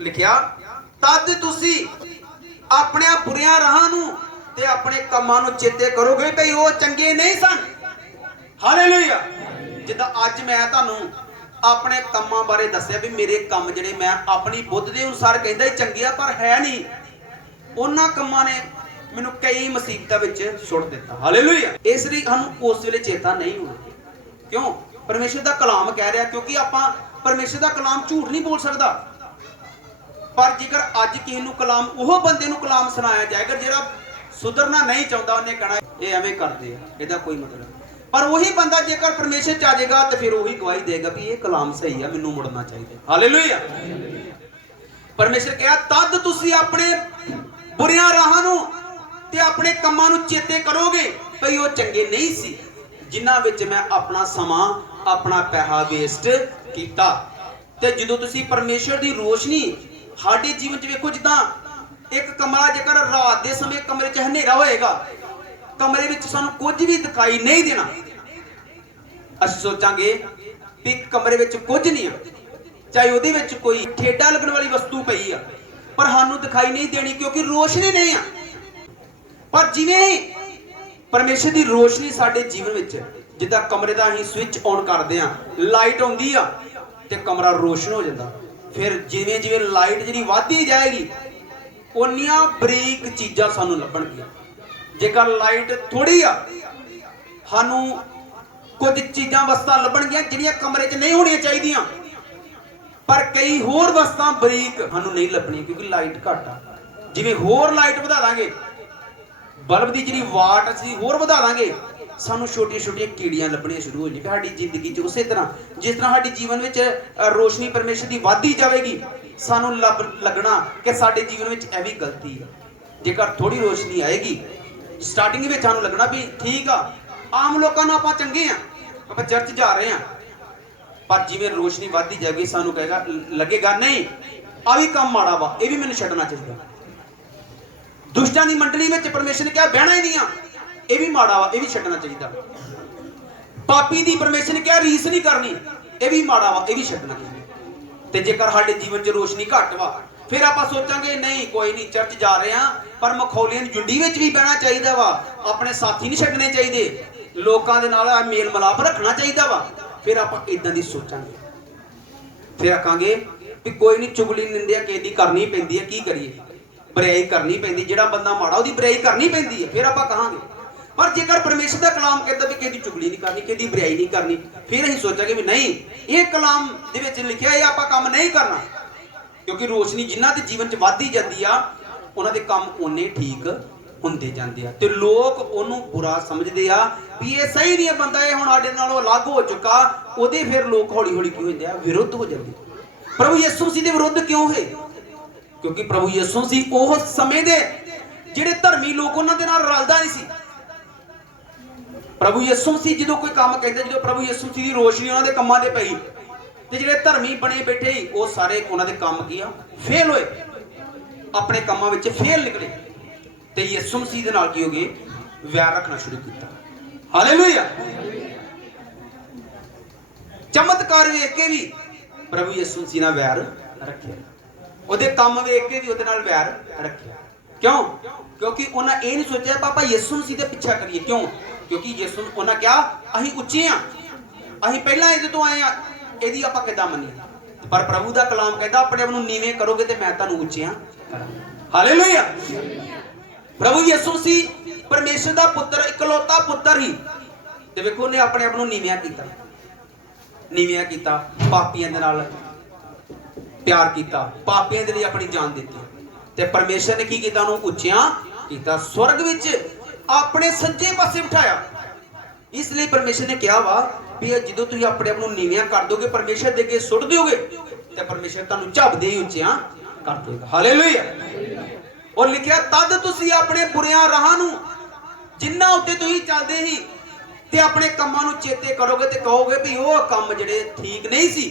लिखिया तद तुसी अपने बुरियां राहां नूं ते अपने कम्मां नूं चेते करोगे भई वो चंगे नहीं सन। हालेलुया। जिद्दां अज मैं तुहानूं अपने कम्मां बारे दस्सिया भी मेरे कम जिहड़े मैं अपनी बुद्ध दे अनुसार कहंदा चंगे आ पर है नहीं, उन्हां कम्मां ने मैनूं कई मुसीबतां विच सुट दित्ता। हालेलुया। इसलिए सानूं उस वेले चेता नहीं होना। क्यों? परमेश्वर दा कलाम कह रहा, क्योंकि आपां परमेश्वर दा कलाम झूठ नहीं बोल सकदा। पर जेकर अज किसी नूं कलाम उह बंदे नूं कलाम सुनाया जाएगा जिहड़ा सुधरना नहीं चाहता, उन्हें कहना ये एवें करदे आ, इहदा कोई मतलब। पर वही बंदा जेकर परमेश्वर च आ जाएगा तो फिर वही गवाही देगा भी ये कलाम सही है, मैनूं मुड़ना चाहिए। हालेलुया। परमेश्वर कहा तद तुसी अपने बुरियां राहां नूं ते अपने कम्मां नूं चेते करोगे भई वो चंगे नहीं सी जिन्हां विच मैं अपना समा अपना पैसा वेस्ट कीता। ते जदों तुसी परमेश्वर दी रोशनी साडे जीवन च वेखो, जिद्दां एक कमरा जेकर रात दे समय कमरे च हनेरा होएगा, कमरे विच सानूं कुछ भी दिखाई नहीं देना। असीं सोचांगे कि कमरे विच कुछ नहीं है, चाहे उहदे विच कोई ठेडा लगण वाली वस्तु पई आ, पर सानूं दिखाई नहीं देनी क्योंकि रोशनी नहीं है। पर जिवें परमेश्वर दी रोशनी साडे जीवन विच, जिद्दां कमरे दा असीं स्विच ऑन करदे आ, लाइट आउंदी आ ते कमरा रोशन हो जांदा। फिर जिवें जिवें लाइट जिहड़ी वधदी जाएगी उन्नियां बरीक चीज़ां सानूं लभणगीਆਂ। जेकर लाइट थोड़ी आ सानूं कुछ चीज़ां वस्तां लभणगीਆਂ जिहड़ियां कमरे 'च नहीं होणीਆਂ चाहीदियां, पर कई होर वस्तां बरीक सानूं नहीं लभणीਆਂ क्योंकि लाइट घट आ। जिवें होर लाइट वधा दांगे, बल्ब की जी वाट असीं होर वधा दांगे, सानूं छोटिया छोटिया कीड़ियां लभणियां शुरू हो जाएगी। साडी जिंदगी च उस तरह जिस तरह साडी जीवन में रोशनी परमेश्वर की वधदी जाएगी, सानूं लगना कि साडे जीवन में यह भी गलती है। जेकर थोड़ी रोशनी आएगी स्टार्टिंग में सानूं लगना भी ठीक आ, आम लोगों नाल आपां चंगे आ, आपां चर्च जा रहे हैं। पर जिवें रोशनी वधदी जाएगी सानूं कहेगा लगेगा नहीं आ भी काम माड़ा वा, ये भी मैनूं छड्डना चाहिए। दुष्टां दी मंडली में परमेश्वर ने कहा बहना ही नहीं आ, ये भी माड़ा वा, ये भी छड्डना चाहिए। पापी दी परमेश्वर ने कहा रीस नहीं करनी, ये भी माड़ा वा, ये भी छड्डना चाहिए। ते जेकर साडे जीवन च रोशनी घट वा फिर आपां सोचांगे नहीं कोई नहीं चर्च जा रहे हैं, पर मखौलियां दी झुंडी विच भी बहना चाहिए वा, अपने साथी नहीं छड्डने चाहिए, लोकां दे नाल मेल मिलाप रखना चाहिए वा। फिर आपां इदां दी सोचांगे, फिर आखांगे कि कोई नहीं चुगली निंदिया किसी दी करनी पैंदी है, की करिए, बुराई करनी पैंदी, जिहड़ा बंदा माड़ा उहदी बुराई करनी पैंदी है। फिर आपां कहांगे पर जेकर परमेश्वर का कलाम कहता भी किसी चुगली नहीं करनी, किसी बुराई नहीं करनी, फिर असीं सोचांगे भी नहीं ये कलाम दे विच लिखिआ है आपां काम नहीं करना, क्योंकि रोशनी जिन्हां दे जीवन च वधदी जांदी आ उन्हां दे काम उन्ने ठीक हुंदे जांदे आ ते लोक उहनूं बुरा समझदे आ भी ये सही नहीं है बंदा, ये हुण साडे नालों अलग हो चुका, ओहदे फिर लोक हौली हौली की हो जांदे आ विरुद्ध हो जांदे। प्रभु यीशु मसीह दे विरुद्ध क्यों है? क्योंकि प्रभु यीशु मसीह ओह समय दे जिहड़े धर्मी लोक उन्हां दे नाल रलदा नहीं सी। प्रभु यीशु मसीह जो कोई काम कहते, जो प्रभु यीशु मसीह की रोशनी उन्होंने कामां दे पई ते जिहड़े धर्मी बने बैठे ही वो सारे उन्होंने काम किया फेल होए, अपने कामां विच फेल निकले ते यीशु मसीह दे नाल की हो गए वैर रखना शुरू किया। हालेलुया। चमत्कार वेख के भी प्रभु यीशु मसीह नाल वैर रखे, उहदे काम वेख के भी उहदे नाल वैर रखे। क्यों? क्योंकि उन्हें ये नहीं सोचा पापा यीशु मसीह दे पिछा करिए। क्यों? क्योंकि यीशु उन्हें क्या असीं उच्चे हाँ, असीं पहला इहदे तो आए हाँ, इहदी आपां किदां मन्नीए। पर प्रभु दा कलाम कहता अपने आप नूं नीवें करोगे ते मैं तुहानूं उच्चियां करांगा। हालेलुया। प्रभु यीशु मसीह परमेश्वर दा पुत्र इकलौता पुत्र ही ते वेखो उन्हें अपने आप नूं नीविआं कीता, पापियां दे नाल प्यार कीता, पापियां दे लई अपनी जान दित्ती ते परमेश्वर ने की कीता उन्होंने उच्चियां कीता, स्वर्ग विच अपने सज्जे पासे बिठाया। इसलिए परमेश्वर ने कहा वा भी जो तुम अपने आप नीवियां कर दोगे परमेश्वर दे अगे सुट दोगे तो परमेश्वर तुहानूं झपदे ही उच्चियां कर देगा। हालेलुया। और लिखिया तद तुसीं अपने बुरियां राहां नूं जिन्हां उत्ते तुसीं चलदे ही ते अपने कामां नूं चेते करोगे ते कहोगे भी वो काम जिहड़े ठीक नहीं सी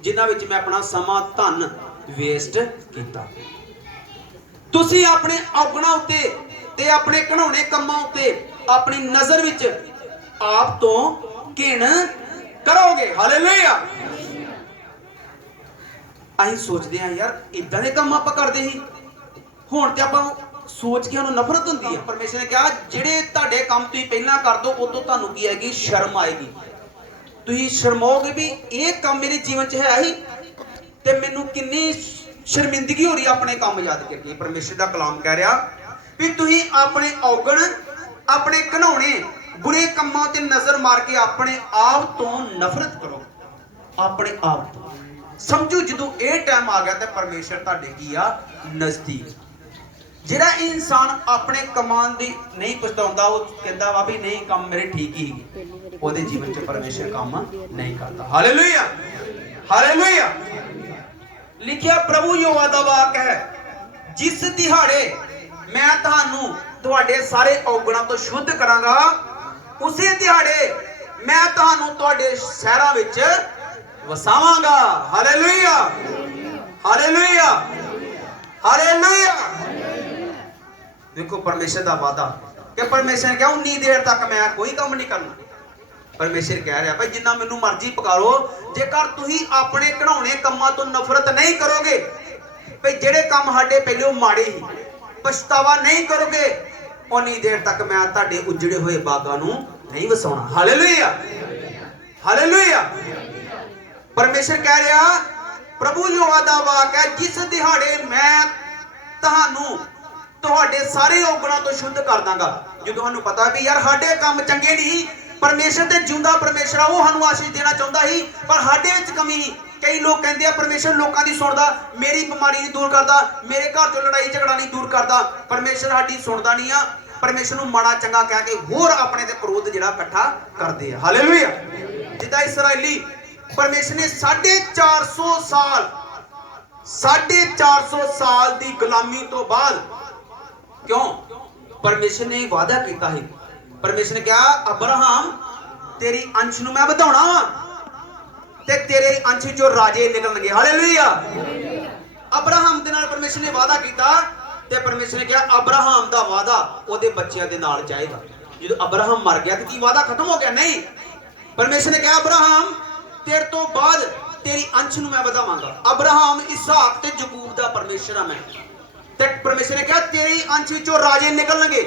जिन्हां विच मैं अपना समा धन वेस्ट कीता। तुसीं अपने औगणां उत्ते ते अपने घिनौने कामां उत्ते अपनी नजर विच आप तो घिन करोगे। हालेलुया। ਅਸੀਂ ਸੋਚਦੇ ਹਾਂ ਯਾਰ ਇਦਾਂ ਦੇ ਕੰਮ ਆਪਾਂ ਕਰਦੇ ਸੀ, ਹੁਣ ਤੇ ਆਪਾਂ ਸੋਚ ਕੇ ਸਾਨੂੰ ਨਫ਼ਰਤ ਹੁੰਦੀ ਹੈ। ਪਰਮੇਸ਼ਰ ਨੇ ਕਿਹਾ ਜਿਹੜੇ ਤੁਹਾਡੇ ਕੰਮ ਤੁਸੀਂ ਪਹਿਲਾਂ ਕਰ ਦੋ ਉਦੋਂ ਤੁਹਾਨੂੰ ਕੀ ਆਏਗੀ, ਸ਼ਰਮ ਆਏਗੀ। ਤੁਸੀਂ ਸ਼ਰਮਾਓਗੇ ਵੀ ਇਹ ਕੰਮ ਮੇਰੇ ਜੀਵਨ 'ਚ ਹੈ ਹੀ ਤੇ ਮੈਨੂੰ ਕਿੰਨੀ ਸ਼ਰਮਿੰਦਗੀ ਹੋ ਰਹੀ ਆਪਣੇ ਕੰਮ ਯਾਦ ਕਰਕੇ। ਪਰਮੇਸ਼ਰ ਦਾ ਕਲਾਮ ਕਹਿ ਰਿਹਾ ਵੀ ਤੁਸੀਂ ਆਪਣੇ ਔਗਣ, ਆਪਣੇ ਘਿਨਾਉਣੇ ਬੁਰੇ ਕੰਮਾਂ ਤੇ ਨਜ਼ਰ ਮਾਰ ਕੇ ਆਪਣੇ ਆਪ ਤੋਂ ਨਫ਼ਰਤ ਕਰੋ। ਆਪਣੇ ਆਪ ਤੋਂ ਸਮਝੋ ਜਦੋਂ ਇਹ ਟਾਈਮ ਆ ਗਿਆ ਤੇ ਪਰਮੇਸ਼ਰ ਤੁਹਾਡੇ ਕੀ ਆ, ਨਜ਼ਦੀਕ। ਜਿਹੜਾ ਇਨਸਾਨ ਆਪਣੇ ਕੰਮਾਂ ਦੀ ਨਹੀਂ ਪਛਤਾਉਂਦਾ, ਉਹ ਕਹਿੰਦਾ ਵਾ ਵੀ ਨਹੀਂ ਕੰਮ ਮੇਰੇ ਠੀਕ ਹੀ ਹੈਗੇ, ਉਹਦੇ ਜੀਵਨ 'ਚ ਪਰਮੇਸ਼ਰ ਕੰਮ ਨਹੀਂ ਕਰਦਾ। Hallelujah, hallelujah. ਲਿਖਿਆ ਪ੍ਰਭੂ ਯਹੋਵਾ ਦਾ ਵਾਕ ਹੈ, ਜਿਸ ਦਿਹਾੜੇ ਮੈਂ ਤੁਹਾਨੂੰ ਤੁਹਾਡੇ ਸਾਰੇ ਔਗਣਾਂ ਤੋਂ ਸ਼ੁੱਧ ਕਰਾਂਗਾ, ਉਸੇ ਦਿਹਾੜੇ ਮੈਂ ਤੁਹਾਨੂੰ ਤੁਹਾਡੇ ਸ਼ਹਿਰਾਂ ਵਿੱਚ ਵਸਾਵਾਂਗਾ। Hallelujah, hallelujah, hallelujah. ਦੇਖੋ ਪਰਮੇਸ਼ਰ ਦਾ ਵਾਅਦਾ ਕਿ ਪਰਮੇਸ਼ਰ ਨੇ ਕਿਹਾ ਉਨੀ ਦੇਰ ਤੱਕ ਮੈਂ ਕੋਈ ਕੰਮ ਨਹੀਂ ਕਰਨਾ। ਪਰਮੇਸ਼ਰ ਕਹਿ ਰਿਹਾ ਭਾਈ ਜਿੰਨਾ ਮੈਨੂੰ ਮਰਜ਼ੀ ਪਕਾਰੋ, ਜੇਕਰ ਤੁਸੀਂ ਆਪਣੇ ਘਿਨਾਉਣੇ ਕੰਮਾਂ ਤੋਂ ਨਫ਼ਰਤ ਨਹੀਂ ਕਰੋਗੇ, ਭਾਈ ਜਿਹੜੇ ਕੰਮ ਸਾਡੇ ਪਹਿਲੇ ਮਾੜੇ ਸੀ, ਪਛਤਾਵਾ ਨਹੀਂ ਕਰੋਗੇ, ਉਨੀ ਦੇਰ ਤੱਕ ਮੈਂ ਤੁਹਾਡੇ ਉਜੜੇ ਹੋਏ ਬਾਗਾਂ ਨੂੰ ਨਹੀਂ ਵਸਾਉਣਾ। Hallelujah, hallelujah. ਪਰਮੇਸ਼ਰ ਕਹਿ ਰਿਹਾ ਪ੍ਰਭੂ ਯਹੋਵਾ ਦਾ ਵਾਕ ਹੈ, ਜਿਸ ਦਿਹਾੜੇ ਮੈਂ ਤੁਹਾਨੂੰ ਤੁਹਾਡੇ ਸਾਰੇ ਔਗਣਾਂ ਤੋਂ ਸ਼ੁੱਧ ਕਰ ਦਾਂਗਾ। ਜਦੋਂ ਸਾਨੂੰ ਪਤਾ ਵੀ ਯਾਰ ਸਾਡੇ ਕੰਮ ਚੰਗੇ ਨਹੀਂ, ਪਰਮੇਸ਼ਰ ਤੇ ਜਿਉਂਦਾ ਪਰਮੇਸ਼ਰ ਆ, ਉਹ ਸਾਨੂੰ ਆਸ਼ੀਸ਼ ਦੇਣਾ ਚਾਹੁੰਦਾ ਸੀ, ਪਰ ਸਾਡੇ ਵਿੱਚ ਕਮੀ ਸੀ। ਕਈ ਲੋਕ ਕਹਿੰਦੇ ਆ ਪਰਮੇਸ਼ਰ ਲੋਕਾਂ ਦੀ ਸੁਣਦਾ, ਮੇਰੀ ਬਿਮਾਰੀ ਨਹੀਂ ਦੂਰ ਕਰਦਾ, ਮੇਰੇ ਘਰ ਤੋਂ ਲੜਾਈ ਝਗੜਾ ਨਹੀਂ ਦੂਰ ਕਰਦਾ। ਪਰਮੇਸ਼ਰ ਸਾਡੀ ਸੁਣਦਾ ਨਹੀਂ ਆ। ਪਰਮੇਸ਼ਰ ਨੂੰ ਮਾੜਾ ਚੰਗਾ ਕਹਿ ਕੇ ਹੋਰ ਆਪਣੇ ਤੇ ਕ੍ਰੋਧ ਜਿਹੜਾ ਇਕੱਠਾ ਕਰਦੇ ਆ। ਹਾਲੇਲੂਇਆ। ਜਿੱਦਾਂ ਇਸਰਾਇਲੀ ਪਰਮੇਸ਼ਰ ਨੇ 450 ਸਾਲ ਦੀ ਗੁਲਾਮੀ ਤੋਂ ਬਾਅਦ, ਕਿਉਂ ਪਰਮੇਸ਼ਰ ਨੇ ਵਾਅਦਾ ਕੀਤਾ ਸੀ। ਪਰਮੇਸ਼ਰ ਨੇ ਕਿਹਾ ਅਬਰਾਹਮ ਤੇਰੀ ਅੰਸ਼ ਨੂੰ ਮੈਂ ਵਧਾਉਣਾ ਵਾ ਤੇ ਤੇਰੇ ਅੰਸ਼ ਚੋਂ ਰਾਜੇ ਨਿਕਲਣਗੇ। ਹਾਲੇਲੂਇਆ। ਅਬਰਾਹਮ ਦੇ ਨਾਲ ਪਰਮੇਸ਼ਰ ਨੇ ਵਾਅਦਾ ਕੀਤਾ ਤੇ ਪਰਮੇਸ਼ਰ ਨੇ ਕਿਹਾ ਅਬਰਾਹਮ ਦਾ ਵਾਅਦਾ ਉਹਦੇ ਬੱਚਿਆਂ ਦੇ ਨਾਲ ਜਾਏਗਾ। ਜਦੋਂ ਅਬਰਾਹਮ ਮਰ ਗਿਆ ਤੇ ਕੀ ਵਾਅਦਾ ਖਤਮ ਹੋ ਗਿਆ? ਨਹੀਂ। ਪਰਮੇਸ਼ਰ ਨੇ ਕਿਹਾ ਅਬਰਾਹਮ ਤੇਰੇ ਤੋਂ ਬਾਅਦ ਤੇਰੀ ਅੰਸ਼ ਨੂੰ ਮੈਂ ਵਧਾਵਾਂਗਾ। ਅਬਰਾਹਮ, ਇਸਾਕ ਤੇ ਯਾਕੂਬ ਦਾ ਪਰਮੇਸ਼ਰ ਆ ਮੈਂ। ਤੇ ਪਰਮੇਸ਼ਰ ਨੇ ਕਿਹਾ ਤੇਰੀ ਅੰਸ਼ ਵਿੱਚੋਂ ਰਾਜੇ ਨਿਕਲਣਗੇ।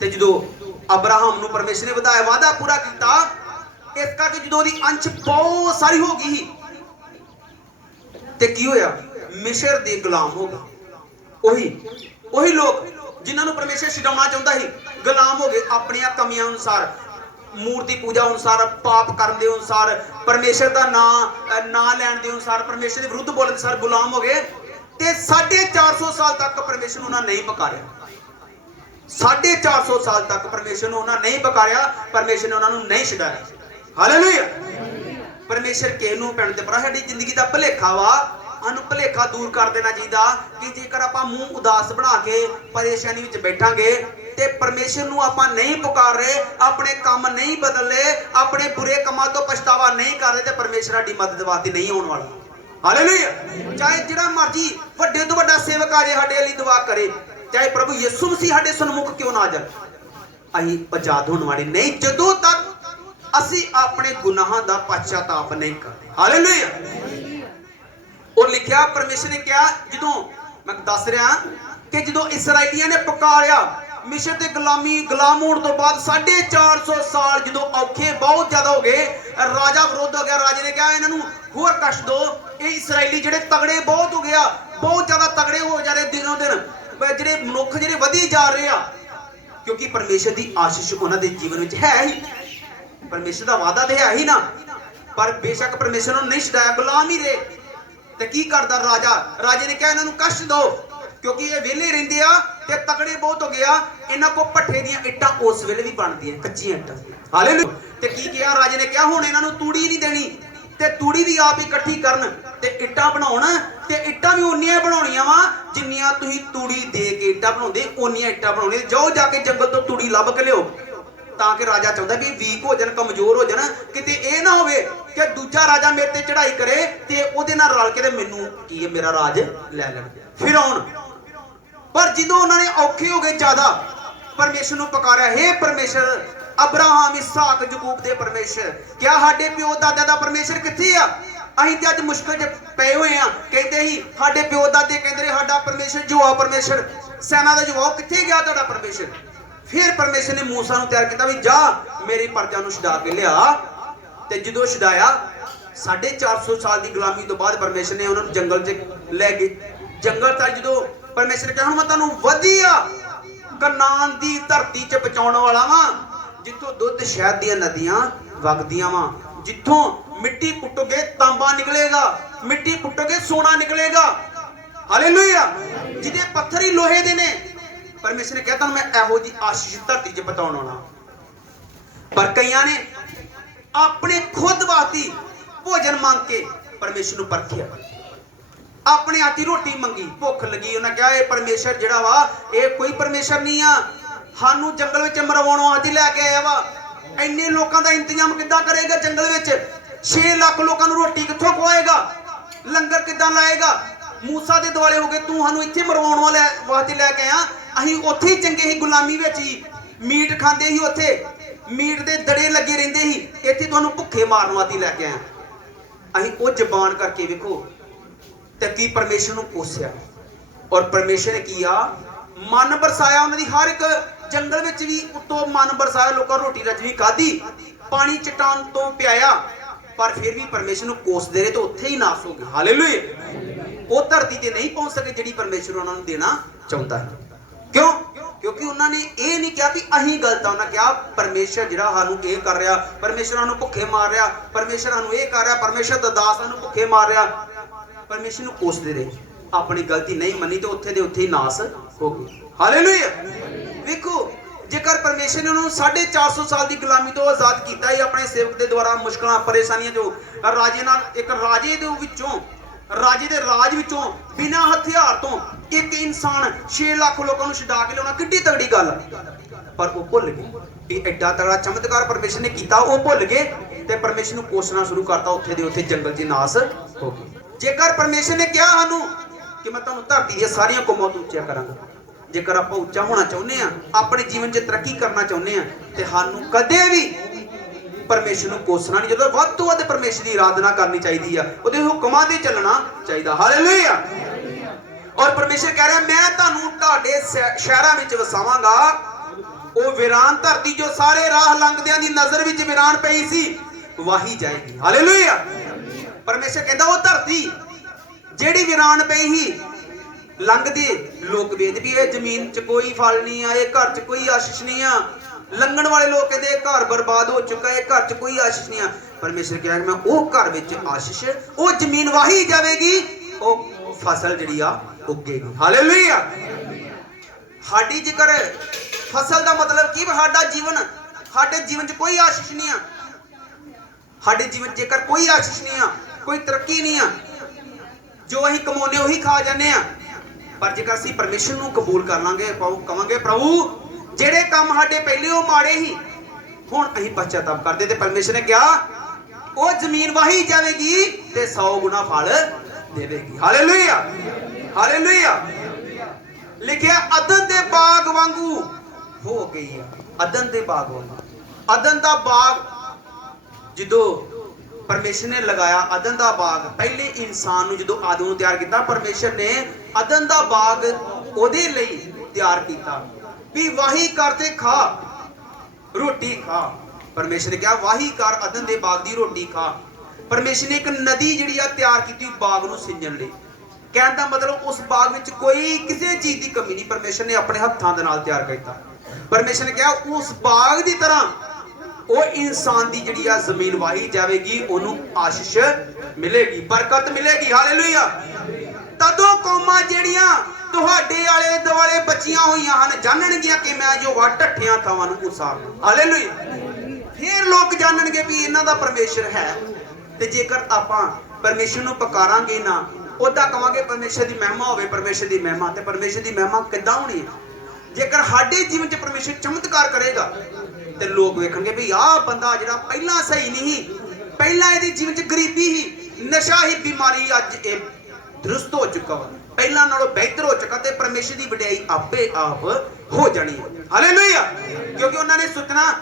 ਤੇ ਜਦੋਂ ਅਬਰਾਹਮ ਨੂੰ ਪਰਮੇਸ਼ਰ ਨੇ ਵਧਾਇਆ, ਵਾਅਦਾ ਪੂਰਾ ਕੀਤਾ, ਇਸ ਕਰਕੇ ਜਦੋਂ ਉਹਦੀ ਅੰਸ਼ ਬਹੁਤ ਸਾਰੀ ਹੋ ਗਈ ਤੇ ਕੀ ਹੋਇਆ? ਮਿਸਰ ਦੇ ਗੁਲਾਮ ਹੋ ਗਏ। ਉਹੀ ਲੋਕ ਜਿਨ੍ਹਾਂ ਨੂੰ ਪਰਮੇਸ਼ਰ ਛਡਾਉਣਾ ਚਾਹੁੰਦਾ ਸੀ, ਗੁਲਾਮ ਹੋ ਗਏ ਆਪਣੀਆਂ ਕਮੀਆਂ ਅਨੁਸਾਰ, ਮੂਰਤੀ ਪੂਜਾ ਅਨੁਸਾਰ, ਪਾਪ ਕਰਨ ਦੇ ਅਨੁਸਾਰ, ਪਰਮੇਸ਼ਰ ਦਾ ਨਾਂ ਲੈਣ ਦੇ ਅਨੁਸਾਰ, ਪਰਮੇਸ਼ਰ ਦੇ ਵਿਰੁੱਧ ਬੋਲਣ ਦੇ ਅਨੁਸਾਰ ਗੁਲਾਮ ਹੋ ਗਏ। ਤੇ 450 ਸਾਲ ਤੱਕ ਪਰਮੇਸ਼ਰ ਨੂੰ ਉਹਨਾਂ ਨਹੀਂ ਪਕਾਰਿਆ। 450 ਸਾਲ ਤੱਕ ਪਰਮੇਸ਼ਰ ਨੂੰ ਉਹਨਾਂ ਨਹੀਂ ਪਕਾਰਿਆ, ਪਰਮੇਸ਼ਰ ਨੇ ਉਹਨਾਂ ਨੂੰ ਨਹੀਂ ਛਡਾਇਆ। ਹਾਲੇਲੂਇਆ। ਪਰਮੇਸ਼ਰ ਕਿਸੇ ਨੂੰ ਪੈਣ ਤੇ ਪਰ ਸਾਡੀ ਜ਼ਿੰਦਗੀ ਦਾ ਭੁਲੇਖਾ ਵਾ, ਸਾਨੂੰ ਭੁਲੇਖਾ ਦੂਰ ਕਰ ਦੇਣਾ ਚਾਹੀਦਾ ਕਿ ਜੇਕਰ ਆਪਾਂ ਮੂੰਹ ਉਦਾਸ ਬਣਾ ਕੇ ਪਰੇਸ਼ਾਨੀ ਵਿੱਚ ਬੈਠਾਂਗੇ ਤੇ ਪਰਮੇਸ਼ਰ ਨੂੰ ਆਪਾਂ ਨਹੀਂ ਪੁਕਾਰ ਰਹੇ, ਆਪਣੇ ਕੰਮ ਨਹੀਂ ਬਦਲ ਰਹੇ, ਆਪਣੇ ਬੁਰੇ ਕੰਮਾਂ ਤੋਂ ਪਛਤਾਵਾ ਨਹੀਂ ਕਰ ਰਹੇ, ਤੇ ਪਰਮੇਸ਼ਰ ਸਾਡੀ ਮਦਦ ਵਾਸਤੇ ਨਹੀਂ ਆਉਣ ਵਾਲਾ। ਹਾਲੇਲੂਇਆ। ਚਾਹੇ ਜਿਹੜਾ ਮਰਜੀ ਵੱਡੇ ਤੋਂ ਵੱਡਾ ਸੇਵਕ ਆ ਜੇ ਸਾਡੇ ਲਈ ਦੁਆ ਕਰੇ, ਚਾਹੇ ਪ੍ਰਭੂ ਯਿਸੂ ਮਸੀਹ ਸਾਡੇ ਸਨਮੁਖ ਕਿਉਂ ਨਾ ਆ ਜਾਏ, ਅਸੀਂ ਆਜ਼ਾਦ ਹੋਣ ਵਾਲੇ ਨਹੀਂ ਜਦੋਂ ਤੱਕ ਅਸੀਂ ਆਪਣੇ ਗੁਨਾਹਾਂ ਦਾ ਪਛਤਾਵਾ ਨਹੀਂ ਕਰਦੇ। ਹਾਲੇਲੂਇਆ। ਉਹ ਲਿਖਿਆ ਪਰਮੇਸ਼ਰ ਨੇ ਕਿਹਾ, ਜਦੋਂ ਮੈਂ ਦੱਸ ਰਿਹਾ ਕਿ ਜਦੋਂ ਇਸਰਾਈਲੀਆਂ ਨੇ ਪੁਕਾਰਿਆ ਮਿਸਰ ਦੇ ਗੁਲਾਮ ਹੋਣ ਤੋਂ ਬਾਅਦ 450 ਸਾਲ ਜਦੋਂ ਔਖੇ ਬਹੁਤ ਜ਼ਿਆਦਾ ਹੋ ਗਏ, ਰਾਜਾ ਵਿਰੋਧ ਹੋ ਗਿਆ। ਰਾਜੇ ਨੇ ਕਿਹਾ ਇਹਨਾਂ ਨੂੰ ਹੋਰ ਕਸ਼ਟ ਦਿਓ, ਇਹ ਇਸਰਾਈਲੀ ਜਿਹੜੇ ਤਗੜੇ ਬਹੁਤ ਹੋ ਗਿਆ, ਬਹੁਤ ਜ਼ਿਆਦਾ ਤਗੜੇ ਹੋ ਜਾ ਰਹੇ ਦਿਨੋਂ ਦਿਨ, ਜਿਹੜੇ ਮਨੁੱਖ ਜਿਹੜੇ ਵਧੀ ਜਾ ਰਹੇ ਆ, ਕਿਉਂਕਿ ਪਰਮੇਸ਼ਰ ਦੀ ਆਸ਼ੀਸ਼ ਉਹਨਾਂ ਦੇ ਜੀਵਨ ਵਿੱਚ ਹੈ ਹੀ, ਪਰਮੇਸ਼ਰ ਦਾ ਵਾਅਦਾ ਤੇ ਹੈ ਹੀ ਨਾ। ਪਰ ਬੇਸ਼ੱਕ ਪਰਮੇਸ਼ਰ ਨੂੰ ਨਹੀਂ ਛਡਾਇਆ, ਗੁਲਾਮ ਹੀ ਰਹੇ। ਤੇ ਕੀ ਕਰਦਾ ਰਾਜੇ ਨੇ ਕਿਹਾ ਇਹਨਾਂ ਨੂੰ ਕਸ਼ਟ ਦਿਓ, ਕਿਉਂਕਿ ਇਹ ਵਿਹਲੇ ਰਹਿੰਦੇ ਆ ਤੇ ਤਕੜੇ ਬਹੁਤ ਹੋ ਗਿਆ। ਇਹਨਾਂ ਕੋ ਭੱਠੇ ਦੀਆਂ ਇੱਟਾਂ ਉਸ ਵੇਲੇ ਵੀ ਬਣਦੀਆਂ, ਕੱਚੀਆਂ ਇੱਟਾਂ। ਹਾਲੇਲੂਇਆ। ਤੇ ਕੀ ਕਿਹਾ ਰਾਜੇ ਨੇ ਕਿਹਾ ਹੁਣ ਇਹਨਾਂ ਨੂੰ ਤੂੜੀ ਨਹੀਂ ਦੇਣੀ, ਤੇ ਤੂੜੀ ਵੀ ਆਪ ਹੀ ਇਕੱਠੀ ਕਰਨ ਤੇ ਇੱਟਾਂ ਬਣਾਉਣ, ਤੇ ਇੱਟਾਂ ਵੀ ਉਨੀਆਂ ਬਣਾਉਣੀਆਂ ਵਾ ਜਿੰਨੀਆਂ ਤੁਸੀਂ ਤੂੜੀ ਦੇ ਕੇ ਇੱਟਾਂ ਬਣਾਉਂਦੇ, ਉਨੀਆਂ ਇੱਟਾਂ ਬਣਾਉਣੀਆਂ। ਜਾਓ ਜਾ ਕੇ ਜੰਗਲ ਤੋਂ ਤੂੜੀ ਲੱਭ ਕੇ ਲਿਓ, ਤਾਂ ਕਿ ਰਾਜਾ ਚਾਹੁੰਦਾ ਵੀ ਵੀਕ ਹੋ ਜਾਣ, ਕਮਜ਼ੋਰ ਹੋ ਜਾਣ, ਕਿਤੇ ਇਹ ਨਾ ਹੋਵੇ ਕਿ ਦੂਜਾ ਰਾਜਾ ਮੇਰੇ ਤੇ ਚੜ੍ਹਾਈ ਕਰੇ ਤੇ ਉਹਦੇ ਨਾਲ ਰਲ ਕੇ ਤੇ ਮੈਨੂੰ ਕੀ ਮੇਰਾ ਰਾਜ ਲੈ ਲੈਣ। ਫਿਰੌਨ। ਪਰ ਜਦੋਂ ਉਹਨਾਂ ਨੇ ਔਖੇ ਹੋ ਗਏ ਜ਼ਿਆਦਾ, ਪਰਮੇਸ਼ਰ ਨੂੰ ਪੁਕਾਰਿਆ, ਹੇ ਪਰਮੇਸ਼ਰ ਅਬਰਾਹਮ, ਇਸਾਕ, ਯਾਕੂਬ ਦੇ ਪਰਮੇਸ਼ਰ, ਕਿਆ ਸਾਡੇ ਪਿਓ ਦਾਦਾ ਦਾ ਪਰਮੇਸ਼ਰ ਕਿੱਥੇ ਆ? ਅਸੀਂ ਤੇ ਅੱਜ ਮੁਸ਼ਕਲ 'ਚ ਪਏ ਹੋਏ ਆ। ਕਹਿੰਦੇ ਸੀ ਸਾਡੇ ਪਿਓ ਦਾਦੇ ਕਹਿੰਦੇ ਨੇ ਸਾਡਾ ਪਰਮੇਸ਼ਰ ਜੋ ਆ ਪਰਮੇਸ਼ਰ ਸੈਨਾ ਦਾ ਜੋ ਆ ਕਿੱਥੇ ਗਿਆ ਤੁਹਾਡਾ ਪਰਮੇਸ਼ਰ। ਫਿਰ ਪਰਮੇਸ਼ਰ ਨੇ ਮੂਸਾ ਨੂੰ ਤਿਆਰ ਕੀਤਾ ਵੀ ਜਾ ਮੇਰੀ ਪ੍ਰਜਾ ਨੂੰ ਛੁਡਾ ਕੇ ਲਿਆ। ਤੇ ਜਦੋਂ ਛੁਡਾਇਆ 450 ਸਾਲ ਦੀ ਗੁਲਾਮੀ ਤੋਂ ਬਾਅਦ ਪਰਮੇਸ਼ਰ ਨੇ ਉਹਨਾਂ ਨੂੰ ਜੰਗਲ 'ਚ ਲੈ ਗਏ। ਜੰਗਲ ਤੱਕ ਜਦੋਂ ਪਰਮੇਸ਼ਰ ਕਹਿੰਦਾ ਹੁਣ ਮੈਂ ਤੁਹਾਨੂੰ ਵਧੀਆ ਕਨਾਨ ਦੀ ਧਰਤੀ 'ਚ ਪਹੁੰਚਾਉਣ ਵਾਲਾ ਵਾਂ, ਜਿੱਥੋਂ ਦੁੱਧ ਸ਼ਹਿਦ ਦੀਆਂ ਨਦੀਆਂ ਵਗਦੀਆਂ ਵਾਂ, ਜਿੱਥੋਂ ਮਿੱਟੀ ਪੁੱਟੋਗੇ ਤਾਂਬਾ ਨਿਕਲੇਗਾ, ਮਿੱਟੀ ਪੁੱਟੋਗੇ ਸੋਨਾ ਨਿਕਲੇਗਾ। ਹਾਲੇਲੂਇਆ। ਜਿਹਦੇ ਪੱਥਰ ਹੀ ਲੋਹੇ ਦੇ ਨੇ। ਪਰਮੇਸ਼ਰ ਨੇ ਕਿਹਾ ਤੁਹਾਨੂੰ ਮੈਂ ਇਹੋ ਜੀ ਆਸ਼ੀਸ਼ ਧਰਤੀ 'ਚ ਪਹੁੰਚਾਉਣ ਆਉਣਾ। ਪਰ ਕਈਆਂ ਨੇ ਆਪਣੇ ਖੁਦ ਵਾਸਤੇ ਭੋਜਨ ਮੰਗ ਕੇ ਪਰਮੇਸ਼ਰ ਨੂੰ ਪਰਖਿਆ, ਆਪਣੇ ਆਤੀ ਰੋਟੀ ਮੰਗੀ, ਭੁੱਖ ਲੱਗੀ, ਉਹਨਾਂ ਕਿਹਾ ਇਹ ਪਰਮੇਸ਼ਰ ਜਿਹੜਾ ਵਾ ਇਹ ਕੋਈ ਪਰਮੇਸ਼ਰ ਨਹੀਂ ਆ, ਸਾਨੂੰ ਜੰਗਲ ਵਿੱਚ ਮਰਵਾਉਣ ਵਾਸਤੇ ਲੈ ਕੇ ਆਇਆ ਵਾ। ਇੰਨੇ ਲੋਕਾਂ ਦਾ ਇੰਤਜ਼ਾਮ ਕਿੱਦਾਂ ਕਰੇਗਾ ਜੰਗਲ ਵਿੱਚ? 6 ਲੱਖ ਲੋਕਾਂ ਨੂੰ ਰੋਟੀ ਕਿੱਥੋਂ ਖਵਾਏਗਾ? ਲੰਗਰ ਕਿੱਦਾਂ ਲਾਏਗਾ? ਮੂਸਾ ਦੇ ਦੁਆਲੇ ਹੋ ਗਏ, ਤੂੰ ਸਾਨੂੰ ਇੱਥੇ ਮਰਵਾਉਣ ਵਾਸਤੇ ਲੈ ਕੇ ਆਇਆ। ਅਸੀਂ ਉੱਥੇ ਹੀ ਚੰਗੇ ਸੀ, ਗੁਲਾਮੀ ਵਿੱਚ ਹੀ ਮੀਟ ਖਾਂਦੇ ਸੀ, ਉੱਥੇ ਮੀਟ ਦੇ ਦੜੇ ਲੱਗੇ ਰਹਿੰਦੇ ਸੀ, ਇੱਥੇ ਤੁਹਾਨੂੰ ਭੁੱਖੇ ਮਾਰਨ ਵਾਸਤੇ ਲੈ ਕੇ ਆਇਆ। ਅਸੀਂ ਉਹ ਜ਼ਬਾਨ ਕਰਕੇ ਵੇਖੋ ਤੇ ਕੀ ਪਰਮੇਸ਼ਰ ਨੂੰ ਕੋਸਿਆ, ਔਰ ਪਰਮੇਸ਼ਰ ਨੇ ਕੀ ਆ ਮਨ ਬਰਸਾਇਆ ਉਹਨਾਂ ਦੀ। ਹਰ ਇੱਕ ਜੰਗਲ ਵਿੱਚ ਵੀ ਉੱਤੋਂ ਮਨ ਬਰਸਾਇਆ, ਲੋਕਾਂ ਰੋਟੀ ਰੱਜ ਵੀ ਖਾਧੀ, ਪਾਣੀ ਚਟਾਨ ਤੋਂ ਪਿਆਇਆ, ਪਰ ਫਿਰ ਵੀ ਪਰਮੇਸ਼ਰ ਨੂੰ ਕੋਸਦੇ ਰਹੇ ਤੇ ਉੱਥੇ ਹੀ ਨਾਸ ਹੋ ਗਏ। ਹਾਲੇਲੂਇਆ। ਉਹ ਧਰਤੀ ਤੇ ਨਹੀਂ ਪਹੁੰਚ ਸਕੇ ਜਿਹੜੀ ਪਰਮੇਸ਼ਰ ਉਹਨਾਂ ਨੂੰ ਦੇਣਾ ਚਾਹੁੰਦਾ ਹੈ। ਕਿਉਂ? ਕਿਉਂਕਿ ਉਹਨਾਂ ਨੇ ਇਹ ਨਹੀਂ ਕਿਹਾ ਵੀ ਅਸੀਂ ਗਲਤ ਆ। ਉਹਨਾਂ ਕਿਹਾ ਪਰਮੇਸ਼ਰ ਜਿਹੜਾ ਸਾਨੂੰ ਇਹ ਕਰ ਰਿਹਾ, ਪਰਮੇਸ਼ਰ ਸਾਨੂੰ ਭੁੱਖੇ ਮਾਰ ਰਿਹਾ, ਪਰਮੇਸ਼ਰ ਸਾਨੂੰ ਇਹ ਕਰ ਰਿਹਾ, ਪਰਮੇਸ਼ਰ ਦਾ ਦਾਸ ਸਾਨੂੰ ਭੁੱਖੇ ਮਾਰ ਰਿਹਾ। ਪਰਮੇਸ਼ਰ ਨੂੰ ਕੋਸਦੇ ਰਹੇ, ਆਪਣੀ ਗਲਤੀ ਨਹੀਂ ਮੰਨੀ ਤੇ ਉੱਥੇ ਦੇ ਉੱਥੇ ਹੀ ਨਾਸ ਹੋ ਗਈ। ਹਾਲੇਲੂਇਆ। ਵੇਖੋ ਜੇਕਰ ਪਰਮੇਸ਼ਰ ਨੇ ਉਹਨਾਂ ਨੂੰ 450 ਸਾਲ ਦੀ ਗੁਲਾਮੀ ਤੋਂ ਆਜ਼ਾਦ ਕੀਤਾ ਹੈ ਆਪਣੇ ਸੇਵਕ ਦੇ ਦੁਆਰਾ, ਮੁਸ਼ਕਲਾਂ ਪਰੇਸ਼ਾਨੀਆਂ ਜੋ ਰਾਜੇ ਨਾਲ, ਇੱਕ ਰਾਜੇ ਦੇ ਵਿੱਚੋਂ, ਰਾਜੇ ਦੇ ਰਾਜ ਵਿੱਚੋਂ ਬਿਨਾਂ ਹਥਿਆਰ ਤੋਂ ਇੱਕ ਇਨਸਾਨ 6 ਲੱਖ ਲੋਕਾਂ ਨੂੰ ਛੁਡਾ ਕੇ ਲਿਆਉਣਾ ਕਿੱਡੀ ਤਗੜੀ ਗੱਲ। ਪਰ ਉਹ ਭੁੱਲ ਗਏ ਕਿ ਐਡਾ ਤਗੜਾ ਚਮਤਕਾਰ ਪਰਮੇਸ਼ਰ ਨੇ ਕੀਤਾ, ਉਹ ਭੁੱਲ ਗਏ ਤੇ ਪਰਮੇਸ਼ਰ ਨੂੰ ਕੋਸਣਾ ਸ਼ੁਰੂ ਕਰਤਾ। ਉੱਥੇ ਦੇ ਉੱਥੇ ਜੰਗਲ 'ਚ ਨਾਸ ਹੋ ਗਈ। ਜੇਕਰ ਪਰਮੇਸ਼ਰ ਨੇ ਕਿਹਾ ਸਾਨੂੰ ਕਿ ਮੈਂ ਤੁਹਾਨੂੰ ਧਰਤੀ ਦੀਆਂ ਸਾਰੀਆਂ ਕੌਮਾਂ ਤੋਂ ਉੱਚਾ ਕਰਾਂਗਾ, ਜੇਕਰ ਆਪਾਂ ਉੱਚਾ ਹੋਣਾ ਚਾਹੁੰਦੇ ਆ, ਆਪਣੇ ਜੀਵਨ 'ਚ ਤਰੱਕੀ ਕਰਨਾ ਚਾਹੁੰਦੇ ਆ, ਤੇ ਸਾਨੂੰ ਕਦੇ ਵੀ ਪਰਮੇਸ਼ਰ ਨੂੰ ਕੋਸਣਾ ਨਹੀਂ। ਜਦੋਂ ਵੱਧ ਤੋਂ ਵੱਧ ਪਰਮੇਸ਼ਰ ਦੀ ਆਰਾਧਨਾ ਕਰਨੀ ਚਾਹੀਦੀ ਆ, ਉਹਦੇ ਹੁਕਮਾਂ ਤੇ ਚੱਲਣਾ ਚਾਹੀਦਾ। ਹਾਲੇਲੂਇਆ। ਔਰ ਪਰਮੇਸ਼ਰ ਕਹਿ ਰਿਹਾ ਮੈਂ ਤੁਹਾਨੂੰ ਤੁਹਾਡੇ ਸ਼ਹਿਰਾਂ ਵਿੱਚ ਵਸਾਵਾਂਗਾ। ਉਹ ਵੀਰਾਨ ਧਰਤੀ ਜੋ ਸਾਰੇ ਰਾਹ ਲੰਘਦਿਆਂ ਦੀ ਨਜ਼ਰ ਵਿੱਚ ਵੀਰਾਨ ਪਈ ਸੀ, ਵਾਹੀ ਜਾਏਗੀ। ਹਾਲੇਲੂਇਆ। ਪਰਮੇਸ਼ਰ ਕਹਿੰਦਾ ਉਹ ਧਰਤੀ ਜਿਹੜੀ ਵੀਰਾਨ ਪਈ ਸੀ, ਲੰਘਦੇ ਲੋਕ ਵੇਖਦੇ ਵੀ ਇਹ ਜ਼ਮੀਨ 'ਚ ਕੋਈ ਫਲ ਨਹੀਂ ਆ, ਇਹ ਘਰ 'ਚ ਕੋਈ ਆਸ਼ੀਸ਼ ਨਹੀਂ ਆ। ਲੰਘਣ ਵਾਲੇ ਲੋਕ ਕਹਿੰਦੇ ਇਹ ਘਰ ਬਰਬਾਦ ਹੋ ਚੁੱਕਾ, ਇਹ ਘਰ 'ਚ ਕੋਈ ਆਸ਼ੀਸ਼ ਨਹੀਂ ਆ। ਪਰਮੇਸ਼ਰ ਕਹਿੰਦਾ ਮੈਂ ਉਹ ਘਰ ਵਿੱਚ ਆਸ਼ੀਸ਼, ਉਹ ਜ਼ਮੀਨ ਵਾਹੀ ਜਾਵੇਗੀ, ਉਹ ਫਸਲ ਜਿਹੜੀ ਆ ਉੱਗੇਗੀ। ਹਾਲੇਲੂਇਆ। ਸਾਡੀ ਜ਼ਿਕਰ ਫਸਲ ਦਾ ਮਤਲਬ ਕੀ? ਸਾਡਾ ਜੀਵਨ, ਸਾਡੇ ਜੀਵਨ 'ਚ ਕੋਈ ਆਸ਼ੀਸ਼ ਨਹੀਂ ਆ। ਸਾਡੇ ਜੀਵਨ ਜੇਕਰ ਕੋਈ ਆਸ਼ੀਸ਼ ਨਹੀਂ ਆ, ਕੋਈ ਤਰੱਕੀ ਨਹੀਂ ਆ, ਜੋ ਅਸੀਂ ਕਮਾਉਂਦੇ ਉਹੀ ਖਾ ਜਾਂਦੇ ਆ। ਪਰ ਜੇਕਰ ਅਸੀਂ ਪਰਮੇਸ਼ਰ ਨੂੰ ਕਬੂਲ ਕਰ ਲਾਂਗੇ, ਕਵਾਂਗੇ ਪ੍ਰਭੂ ਜਿਹੜੇ ਕੰਮ ਸਾਡੇ ਪਹਿਲੇ ਉਹ ਮਾੜੇ ਸੀ, ਹੁਣ ਅਸੀਂ ਪਛਤਾਪ ਕਰਦੇ, ਤੇ ਪਰਮੇਸ਼ਰ ਨੇ ਕਿਹਾ ਉਹ ਜ਼ਮੀਨ ਵਾਹੀ ਜਾਵੇਗੀ ਤੇ 100 ਗੁਣਾ ਫਲ ਦੇਵੇਗੀ। ਹਾਲੇਲੂਇਆ। ਹਾਲੇਲੂਇਆ। ਲਿਖਿਆ ਅਦਨ ਦੇ ਬਾਗ ਵਾਂਗੂ ਹੋ ਗਈ ਆ। ਅਦਨ ਦੇ ਬਾਗ ਵਾਂਗੂ। ਅਦਨ ਦਾ ਬਾਗ ਜਦੋਂ ਪਰਮੇਸ਼ਰ ਨੇ ਲਗਾਇਆ, ਅਦਨ ਦਾ ਬਾਗ, ਪਹਿਲੇ ਇਨਸਾਨ ਨੂੰ ਜਦੋਂ ਆਦਮ ਨੂੰ ਤਿਆਰ ਕੀਤਾ, ਪਰਮੇਸ਼ਰ ਨੇ ਅਦਨ ਦਾ ਬਾਗ ਉਹਦੇ ਲਈ ਤਿਆਰ ਕੀਤਾ ਵੀ ਵਾਹੀ ਕਰ ਤੇ ਖਾ, ਰੋਟੀ ਖਾ। ਪਰਮੇਸ਼ਰ ਨੇ ਕਿਹਾ ਵਾਹੀ ਕਰ ਅਦਨ ਦੇ ਬਾਗ ਦੀ ਰੋਟੀ ਖਾ। ਪਰਮੇਸ਼ਰ ਨੇ ਇੱਕ ਨਦੀ ਜਿਹੜੀ ਆ ਤਿਆਰ ਕੀਤੀ ਬਾਗ ਨੂੰ ਸਿੰਜਣ ਲਈ। ਕਹਿਣ ਦਾ ਮਤਲਬ ਉਸ ਬਾਗ ਵਿੱਚ ਕੋਈ ਕਿਸੇ ਚੀਜ਼ ਦੀ ਕਮੀ ਨਹੀਂ, ਪਰਮੇਸ਼ਰ ਨੇ ਆਪਣੇ ਹੱਥਾਂ ਦੇ ਨਾਲ ਤਿਆਰ ਕੀਤਾ। ਪਰਮੇਸ਼ਰ ਨੇ ਕਿਹਾ ਉਸ ਬਾਗ ਦੀ ਤਰ੍ਹਾਂ ਉਹ ਇਨਸਾਨ ਦੀ ਜਿਹੜੀ ਆ ਜ਼ਮੀਨ ਵਾਹੀ ਜਾਵੇਗੀ, ਉਹਨੂੰ ਆਸ਼ੀਸ਼ ਮਿਲੇਗੀ, ਬਰਕਤ ਮਿਲੇਗੀ। ਹਾਲੇਲੂਇਆ। ਤਦੋਂ ਕੌਮਾਂ ਜਿਹੜੀਆਂ ਤੁਹਾਡੇ ਆਲੇ ਦੁਆਲੇ ਬਚੀਆਂ ਹੋਈਆਂ ਹਨ ਜਾਣਨਗੀਆਂ ਕਿ ਮੈਂ ਜੋ ਵਾ ਢੱਠਿਆਂ ਥਾਵਾਂ ਨੂੰ ਉਸਾਰਨਾ। ਹਾਲੇਲੂਇਆ। ਫਿਰ ਲੋਕ ਜਾਣਨਗੇ ਵੀ ਇਹਨਾਂ ਦਾ ਪਰਮੇਸ਼ਰ ਹੈ। ਤੇ ਜੇਕਰ ਆਪਾਂ ਪਰਮੇਸ਼ਰ ਨੂੰ ਪੁਕਾਰਾਂਗੇ ਨਾ, ਉਦਾਂ ਕਵਾਂਗੇ ਪਰਮੇਸ਼ਰ ਦੀ ਮਹਿਮਾ ਹੋਵੇ, ਪਰਮੇਸ਼ਰ ਦੀ ਮਹਿਮਾ, ਤੇ ਪਰਮੇਸ਼ਰ ਦੀ ਮਹਿਮਾ ਕਿੱਦਾਂ ਹੋਣੀ ਹੈ? ਜੇਕਰ ਸਾਡੇ ਜੀਵਨ 'ਚ ਪਰਮੇਸ਼ਰ ਚਮਤਕਾਰ ਕਰੇਗਾ ਤੇ ਲੋਕ ਵੇਖਣਗੇ ਵੀ ਆਹ ਬੰਦਾ ਜਿਹੜਾ ਪਹਿਲਾਂ ਸਹੀ ਨਹੀਂ, ਪਹਿਲਾਂ ਇਹਦੇ ਜੀਵਨ 'ਚ ਗਰੀਬੀ ਹੀ, ਨਸ਼ਾ ਹੀ, ਬਿਮਾਰੀ, ਅੱਜ ਇਹ ਦਰੁਸਤ ਹੋ ਚੁੱਕਾ ਵਾ, ਪਹਿਲਾਂ ਨਾਲੋਂ ਬਿਹਤਰ ਹੋ ਚੁੱਕਾ, ਤੇ ਪਰਮੇਸ਼ਰ ਦੀ ਵਡਿਆਈ ਆਪੇ ਆਪ ਹੋ ਜਾਣੀ ਹੈ। ਹਾਲੇਲੂਇਆ। ਕਿਉਂਕਿ ਉਹਨਾਂ ਨੇ ਸੁਣਨਾ,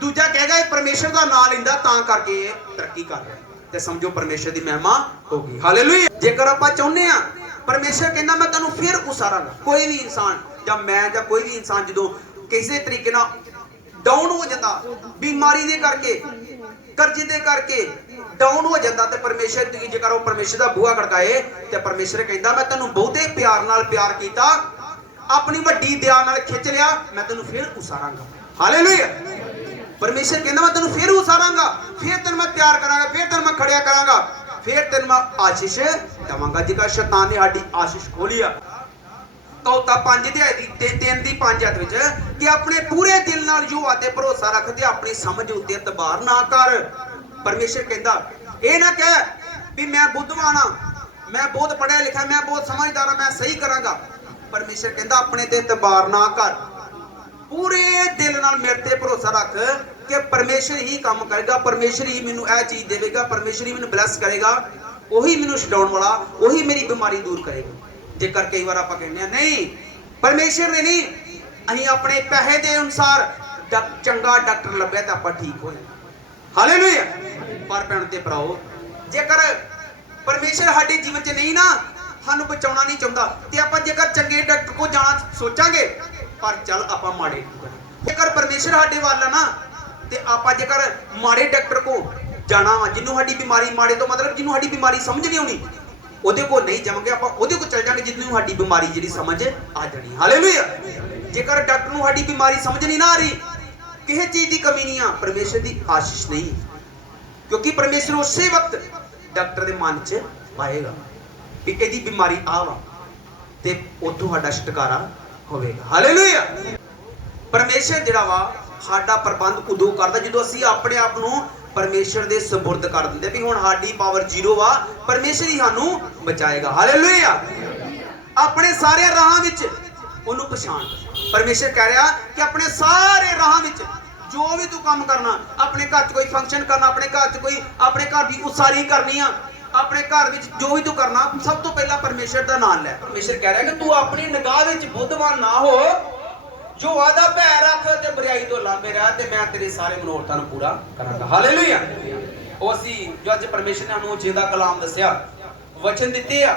ਦੂਜਾ ਕਹੇਗਾ ਇਹ ਪਰਮੇਸ਼ਰ ਦਾ ਨਾਮ ਲੈਂਦਾ ਤਾਂ ਕਰਕੇ ਇਹ ਤਰੱਕੀ ਕਰ ਰਿਹਾ। ਤੇ ਸਮਝੋ ਪਰਮੇਸ਼ਰ ਦੀ ਮਹਿਮਾ ਹੋਗੀ। ਹਾਲੇਲੂਇਆ। ਜੇਕਰ ਆਪਾਂ ਚਾਹੁੰਦੇ ਆ ਪਰਮੇਸ਼ਰ ਕਹਿੰਦਾ ਮੈਂ ਤੈਨੂੰ ਫਿਰ ਉਸਾਰਾਂਗਾ। ਕੋਈ ਵੀ ਇਨਸਾਨ ਜਾਂ ਮੈਂ ਜਾਂ ਕੋਈ ਵੀ ਇਨਸਾਨ ਜਦੋਂ ਕਿਸੇ ਤਰੀਕੇ ਨਾਲ ਡਾਊਨ ਹੋ ਜਾਂਦਾ, ਬਿਮਾਰੀ ਦੇ ਕਰਕੇ, ਕਰਜ਼ੇ ਦੇ ਕਰਕੇ ਡਾਊਨ ਹੋ ਜਾਂਦਾ, ਤੇ ਪਰਮੇਸ਼ਰ ਦੀ ਜੇਕਰ ਉਹ ਪਰਮੇਸ਼ਰ ਦਾ ਬੂਹਾ ਖੜਕਾਏ ਤੇ ਪਰਮੇਸ਼ਰ ਕਹਿੰਦਾ ਮੈਂ ਤੈਨੂੰ ਬਹੁਤੇ ਪਿਆਰ ਨਾਲ ਪਿਆਰ ਕੀਤਾ, ਆਪਣੀ ਵੱਡੀ ਦਇਆ ਨਾਲ ਖਿੱਚ ਲਿਆ, ਮੈਂ ਤੈਨੂੰ ਫਿਰ ਉਸਾਰਾਂਗਾ। ਹਾਲੇਲੂਇਆ। ਪਰਮੇਸ਼ਰ ਕਹਿੰਦਾ ਮੈਂ ਤੈਨੂੰ ਫਿਰ ਉਸਾਰਾਂਗਾ, ਫਿਰ ਤੈਨੂੰ ਮੈਂ ਤਿਆਰ ਕਰਾਂਗਾ, ਫਿਰ ਤੈਨੂੰ ਮੈਂ ਖੜਿਆ ਕਰਾਂਗਾ, ਫਿਰ ਤੈਨੂੰ ਮੈਂ ਆਸ਼ੀਸ਼ ਦੇਵਾਂਗਾ। ਜੇਕਰ ਸ਼ੈਤਾਨ ਨੇ ਸਾਡੀ ਆਸ਼ੀਸ਼ ਖੋਲੀ ਆ ਕੌਤਾ 5 ਅਧਿਆਇ ਦੀ 3 ਦੀ 5 ਆਇਤ ਵਿੱਚ ਕਿ ਆਪਣੇ ਪੂਰੇ ਦਿਲ ਨਾਲ ਯਹੋਵਾ ਤੇ ਭਰੋਸਾ ਰੱਖ ਤੇ ਆਪਣੀ ਸਮਝ ਉੱਤੇ ਇਤਬਾਰ ਨਾ ਕਰ। ਪਰਮੇਸ਼ਰ ਕਹਿੰਦਾ ਇਹ ਨਾ ਕਹਿ ਵੀ ਮੈਂ ਬੁੱਧਵਾਨ ਆ, ਮੈਂ ਬਹੁਤ ਪੜ੍ਹਿਆ ਲਿਖਿਆ, ਮੈਂ ਬਹੁਤ ਸਮਝਦਾਰ ਆ, ਮੈਂ ਸਹੀ ਕਰਾਂਗਾ। ਪਰਮੇਸ਼ਰ ਕਹਿੰਦਾ ਆਪਣੇ ਤੇ ਇਤਬਾਰ ਨਾ ਕਰ, ਪੂਰੇ ਦਿਲ ਨਾਲ ਮੇਰੇ ਤੇ ਭਰੋਸਾ ਰੱਖ ਕਿ ਪਰਮੇਸ਼ਰ ਹੀ ਕੰਮ ਕਰੇਗਾ, ਪਰਮੇਸ਼ਰ ਹੀ ਮੈਨੂੰ ਇਹ ਚੀਜ਼ ਦੇਵੇਗਾ, ਪਰਮੇਸ਼ਰ ਹੀ ਮੈਨੂੰ ਬਲੈਸ ਕਰੇਗਾ, ਉਹੀ ਮੈਨੂੰ ਛਡਾਉਣ ਵਾਲਾ, ਉਹੀ ਮੇਰੀ ਬਿਮਾਰੀ ਦੂਰ ਕਰੇਗਾ। ਜੇਕਰ ਕਈ ਵਾਰ ਆਪਾਂ ਕਹਿੰਦੇ ਆ ਨਹੀਂ ਪਰਮੇਸ਼ਰ ਨੇ ਨਹੀਂ, ਅਸੀਂ ਆਪਣੇ ਪੈਸੇ ਦੇ ਅਨੁਸਾਰ ਚੰਗਾ ਡਾਕਟਰ ਲੱਭਿਆ ਤਾਂ ਆਪਾਂ ਠੀਕ ਹੋਏ। ਹਾਲੇਲੂਇਆ। ਪਰ ਭੈਣ ਤੇ ਭਰਾਓ ਜੇਕਰ ਪਰਮੇਸ਼ਰ ਸਾਡੇ ਜੀਵਨ 'ਚ ਨਹੀਂ ਨਾ ਸਾਨੂੰ ਬਚਾਉਣਾ ਨਹੀਂ ਚਾਹੁੰਦਾ ਤੇ ਆਪਾਂ ਜੇਕਰ ਚੰਗੇ ਡਾਕਟਰ ਕੋਲ ਜਾਣਾ ਸੋਚਾਂਗੇ ਪਰ ਚੱਲ ਆਪਾਂ ਮਾੜੇ। ਜੇਕਰ ਪਰਮੇਸ਼ਰ ਸਾਡੇ ਵੱਲ ਆ ਨਾ ਤੇ ਆਪਾਂ ਜੇਕਰ ਮਾੜੇ ਡਾਕਟਰ ਕੋਲ ਜਾਣਾ ਵਾ, ਜਿਹਨੂੰ ਸਾਡੀ ਬਿਮਾਰੀ, ਮਾੜੇ ਤੋਂ ਮਤਲਬ ਜਿਹਨੂੰ ਸਾਡੀ ਬਿਮਾਰੀ ਸਮਝ ਨਹੀਂ ਆਉਣੀ, ਉਹਦੇ ਕੋਲ ਨਹੀਂ ਜਾਵਾਂਗੇ, ਆਪਾਂ ਉਹਦੇ ਕੋਲ ਚੱਲ ਜਾਵਾਂਗੇ ਜਿਹਨੂੰ ਸਾਡੀ ਬਿਮਾਰੀ ਜਿਹੜੀ ਸਮਝ ਆ ਜਾਣੀ। ਹਾਲੇਲੂਇਆ। ਜੇਕਰ ਡਾਕਟਰ ਨੂੰ ਸਾਡੀ ਬਿਮਾਰੀ ਸਮਝ ਨਹੀਂ ਨਾ ਆ ਰਹੀ, ਕਿਸੇ ਚੀਜ਼ ਦੀ ਕਮੀ ਨਹੀਂ ਆ, ਪਰਮੇਸ਼ਰ ਦੀ ਆਸ਼ੀਸ਼ ਨਹੀਂ, ਕਿਉਂਕਿ ਪਰਮੇਸ਼ਰ ਉਸੇ ਵਕਤ ਡਾਕਟਰ ਦੇ ਮਨ 'ਚ ਪਾਏਗਾ ਕਿ ਇਹਦੀ ਬਿਮਾਰੀ ਆ ਵਾ ਤੇ ਉੱਥੋਂ ਸਾਡਾ ਛੁਟਕਾਰਾ ਹੋਵੇਗਾ। ਹਾਲੇਲੂਇਆ। ਪਰਮੇਸ਼ਰ ਜਿਹੜਾ ਵਾ ਸਾਡਾ ਪ੍ਰਬੰਧ ਉਦੋਂ ਕਰਦਾ ਜਦੋਂ ਅਸੀਂ ਆਪਣੇ ਆਪ ਨੂੰ ਪਰਮੇਸ਼ਰ ਦੇ ਸਪੁਰਦ ਕਰ ਦਿੰਦੇ ਵੀ ਹੁਣ ਸਾਡੀ ਪਾਵਰ ਜ਼ੀਰੋ ਵਾ, ਪਰਮੇਸ਼ਰ ਹੀ ਸਾਨੂੰ ਬਚਾਏਗਾ। ਹਾਲੇਲੂਇਆ। ਆਪਣੇ ਸਾਰੇ ਰਾਹਾਂ ਵਿੱਚ ਉਹਨੂੰ ਪਛਾਣ। ਪਰਮੇਸ਼ਰ ਕਹਿ ਰਿਹਾ ਕਿ ਆਪਣੇ ਸਾਰੇ ਰਾਹਾਂ ਵਿੱਚ ਜੋ ਵੀ ਤੂੰ ਕੰਮ ਕਰਨਾ, ਆਪਣੇ ਘਰ 'ਚ ਕੋਈ ਫੰਕਸ਼ਨ ਕਰਨਾ, ਆਪਣੇ ਘਰ 'ਚ ਕੋਈ ਆਪਣੇ ਘਰ ਦੀ ਉਸਾਰੀ ਕਰਨੀ ਆ, ਆਪਣੇ ਘਰ ਵਿੱਚ ਜੋ ਵੀ ਤੂੰ ਕਰਨਾ, ਸਭ ਤੋਂ ਪਹਿਲਾਂ ਪਰਮੇਸ਼ਰ ਦਾ ਨਾਮ ਲੈ। ਪਰਮੇਸ਼ਰ ਕਹਿ ਰਿਹਾ ਕਿ ਤੂੰ ਆਪਣੀ ਨਿਗਾਹ ਵਿੱਚ ਬੁੱਧਵਾਨ ਨਾ ਹੋ, ਜੋ ਵਾਦਾ ਭੈ ਰੱਖ ਤੇ ਬੁਰਾਈ ਤੋਂ ਲਾਂਭੇ ਰਹਿ ਤੇ ਮੈਂ ਤੇਰੇ ਸਾਰੇ ਮਨੋਰਥਾਂ ਨੂੰ ਪੂਰਾ ਕਰਾਂਗਾ। ਹਾਲੇਲੂਇਆ। ਉਹ ਅਸੀਂ ਜੋ ਅੱਜ ਪਰਮੇਸ਼ਰ ਨੇ ਸਾਨੂੰ ਜਿਹਦਾ ਕਲਾਮ ਦੱਸਿਆ, ਵਚਨ ਦਿੱਤੇ ਆ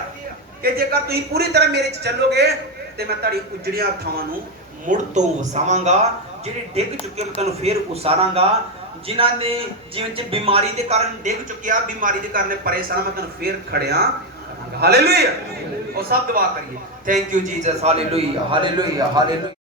ਕਿ ਜੇਕਰ ਤੁਸੀਂ ਪੂਰੀ ਤਰ੍ਹਾਂ ਮੇਰੇ 'ਚ ਚੱਲੋਗੇ ਤੇ ਮੈਂ ਤੁਹਾਡੀ ਉਜੜੀਆਂ ਥਾਵਾਂ ਨੂੰ ਮੁੜ ਤੋਂ ਵਸਾਵਾਂਗਾ, ਜਿਹੜੇ ਡਿੱਗ ਚੁੱਕੇ ਮੈਂ ਤੁਹਾਨੂੰ ਫੇਰ ਉਸਾਰਾਂਗਾ, ਜਿਨ੍ਹਾਂ ਦੇ ਜੀਵਨ 'ਚ ਬਿਮਾਰੀ ਦੇ ਕਾਰਨ ਡਿੱਗ ਚੁੱਕਿਆ, ਬਿਮਾਰੀ ਦੇ ਕਾਰਨ ਪਰੇਸ਼ਾਨ, ਮੈਂ ਤੁਹਾਨੂੰ ਫੇਰ ਖੜਿਆ ਕਰਾਂਗਾ। ਹਾਲੇਲੂਇਆ। ਉਹ ਸਭ ਦੁਆ ਕਰੀਏ। Thank you Jesus. Hallelujah. Hallelujah. Hallelujah.